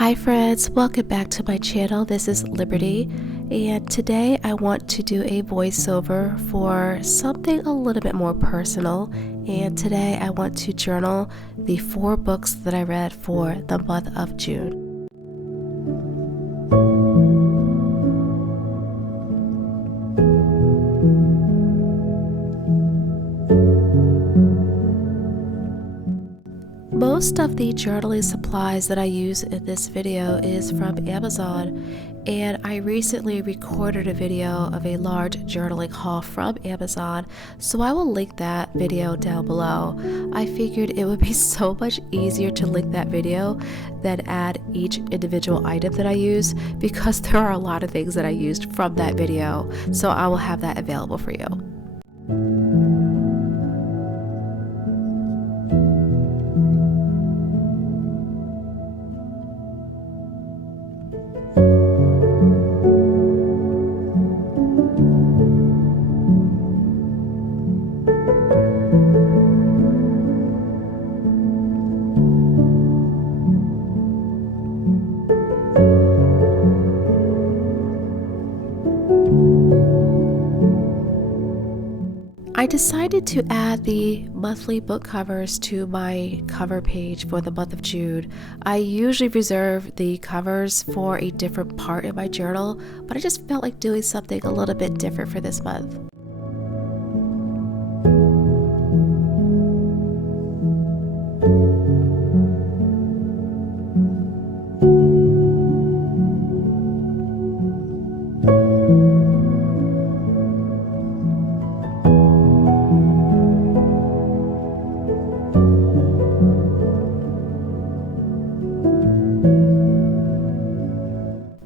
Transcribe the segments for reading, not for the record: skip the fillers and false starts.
Hi friends, welcome back to my channel. This is Liberty, and today I want to do a voiceover for something a little bit more personal. And today I want to journal the 4 books that I read for the month of June. Most of the journaling supplies that I use in this video is from Amazon, and I recently recorded a video of a large journaling haul from Amazon, so I will link that video down below. I figured it would be so much easier to link that video than add each individual item that I use, because there are a lot of things that I used from that video, so I will have that available for you. I decided to add the monthly book covers to my cover page for the month of June. I usually reserve the covers for a different part in my journal, but I just felt like doing something a little bit different for this month.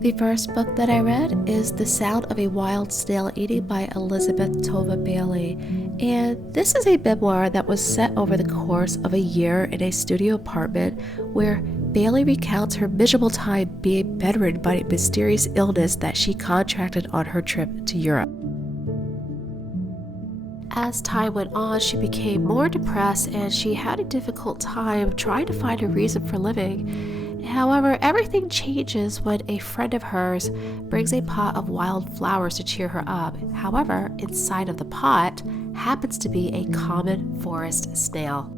The first book that I read is The Sound of a Wild Snail Eating by Elizabeth Tova Bailey, and this is a memoir that was set over the course of a year in a studio apartment where Bailey recounts her miserable time being bedridden by a mysterious illness that she contracted on her trip to Europe. As time went on, she became more depressed and she had a difficult time trying to find a reason for living. However, everything changes when a friend of hers brings a pot of wild flowers to cheer her up. However, inside of the pot happens to be a common forest snail.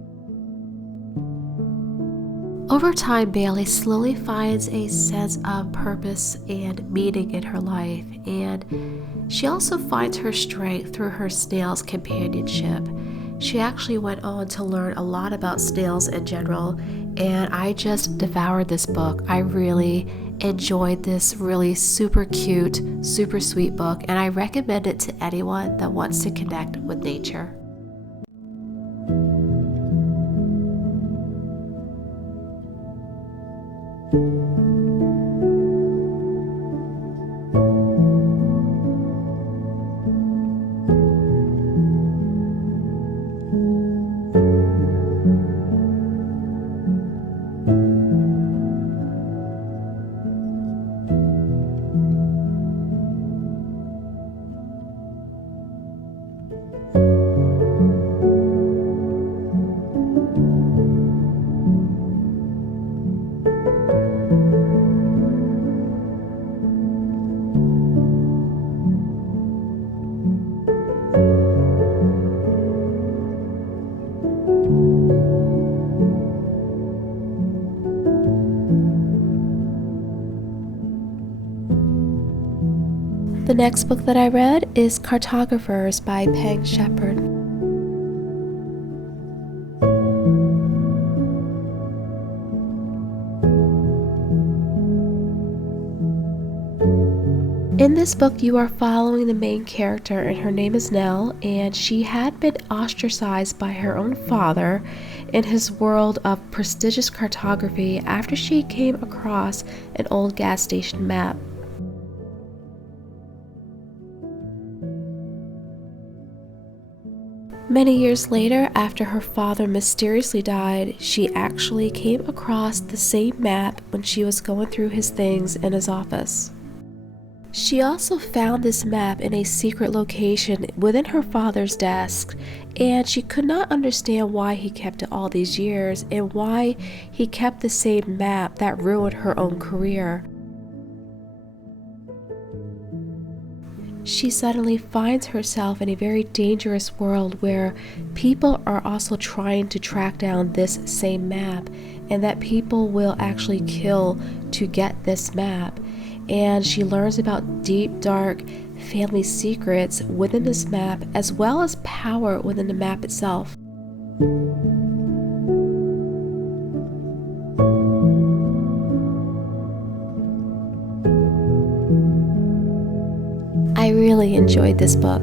Over time, Bailey slowly finds a sense of purpose and meaning in her life, and she also finds her strength through her snail's companionship. She actually went on to learn a lot about snails in general, and I just devoured this book. I really enjoyed this really super cute, super sweet book, and I recommend it to anyone that wants to connect with nature. The next book that I read is Cartographers by Peng Shepherd. In this book, you are following the main character, and her name is Snail, and she had been ostracized by her own father in his world of prestigious cartography after she came across an old gas station map. Many years later, after her father mysteriously died, she actually came across the same map when she was going through his things in his office. She also found this map in a secret location within her father's desk, and she could not understand why he kept it all these years and why he kept the same map that ruined her own career. She suddenly finds herself in a very dangerous world where people are also trying to track down this same map, and that people will actually kill to get this map. And she learns about deep, dark family secrets within this map, as well as power within the map itself. I really enjoyed this book.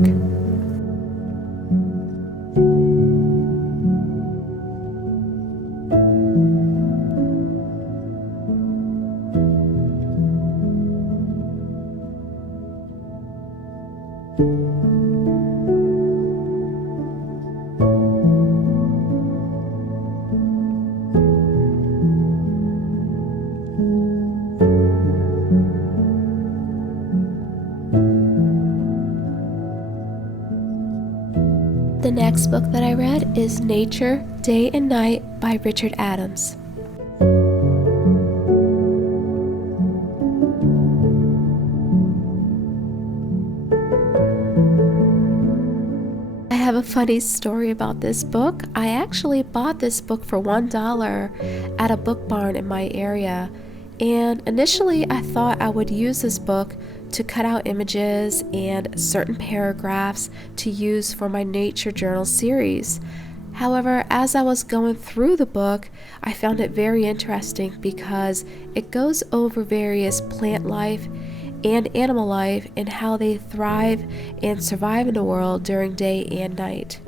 The next book that I read is Nature, Day and Night by Richard Adams. I have a funny story about this book. I actually bought this book for $1 at a book barn in my area. And initially I thought I would use this book to cut out images and certain paragraphs to use for my nature journal series. However, as I was going through the book, I found it very interesting because it goes over various plant life and animal life and how they thrive and survive in the world during day and night.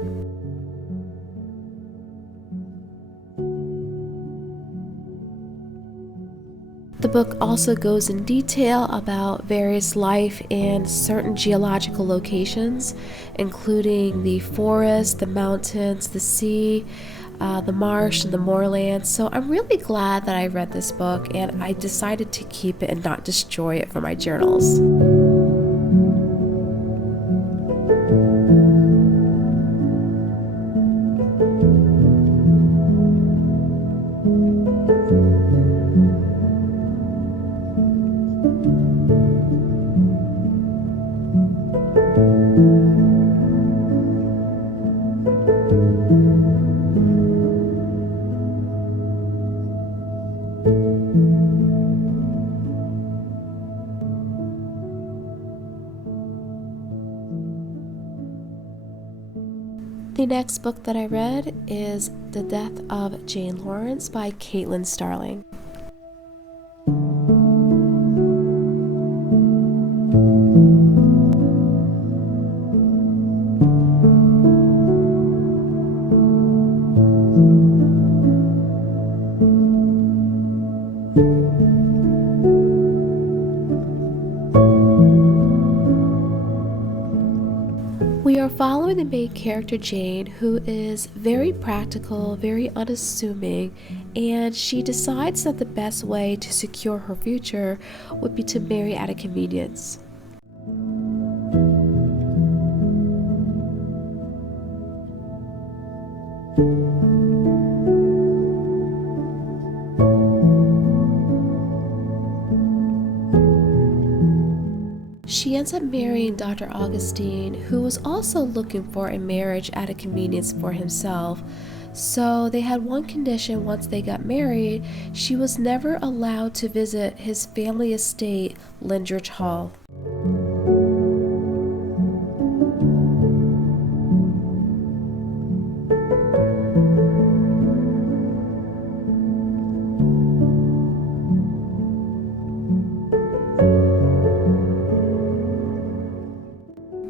The book also goes in detail about various life in certain geological locations, including the forest, the mountains, the sea, the marsh, and the moorland. So I'm really glad that I read this book, and I decided to keep it and not destroy it for my journals. The next book that I read is The Death of Jane Lawrence by Caitlin Starling. We are following the main character Jane, who is very practical, very unassuming, and she decides that the best way to secure her future would be to marry out of convenience. She ends up marrying Dr. Augustine, who was also looking for a marriage at a convenience for himself. So they had one condition: once they got married, she was never allowed to visit his family estate, Lindridge Hall.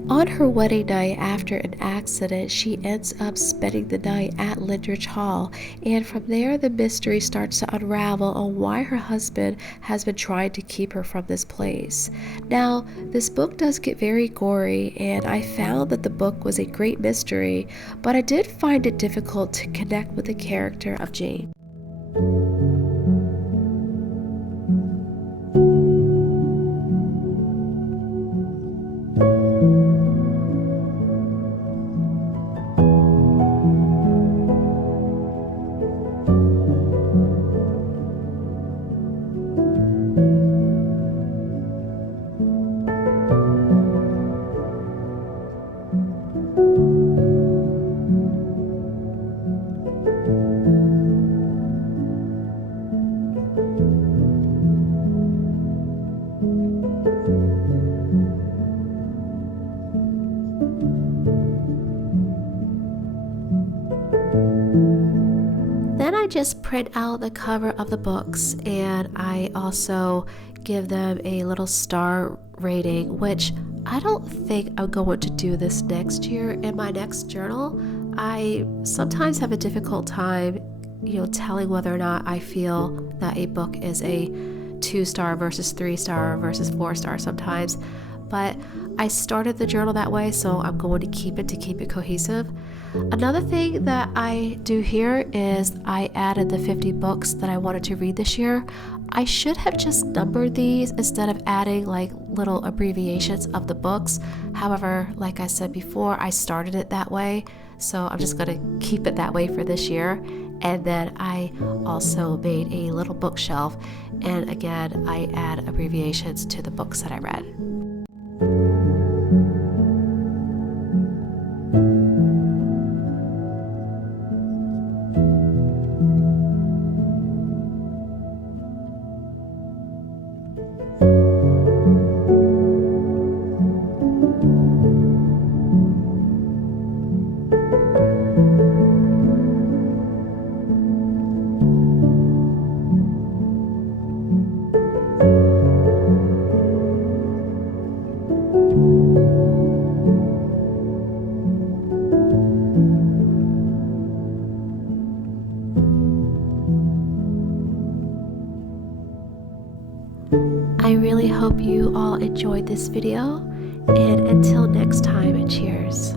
On her wedding night, after an accident, she ends up spending the night at Lindridge Hall, and from there the mystery starts to unravel on why her husband has been trying to keep her from this place. Now, this book does get very gory, and I found that the book was a great mystery, but I did find it difficult to connect with the character of Jane. then I just print out the cover of the books, and I also give them a little star rating, which I don't think I'm going to do this next year in my next journal. I sometimes have a difficult time, telling whether or not I feel that a book is a 2-star versus 3-star versus 4-star sometimes. But I started the journal that way, so I'm going to keep it cohesive. Another thing that I do here is I added the 50 books that I wanted to read this year. I should have just numbered these instead of adding like little abbreviations of the books. However, like I said before, I started it that way, so I'm just going to keep it that way for this year. And then I also made a little bookshelf, and again, I add abbreviations to the books that I read. I really hope you all enjoyed this video, and until next time, cheers.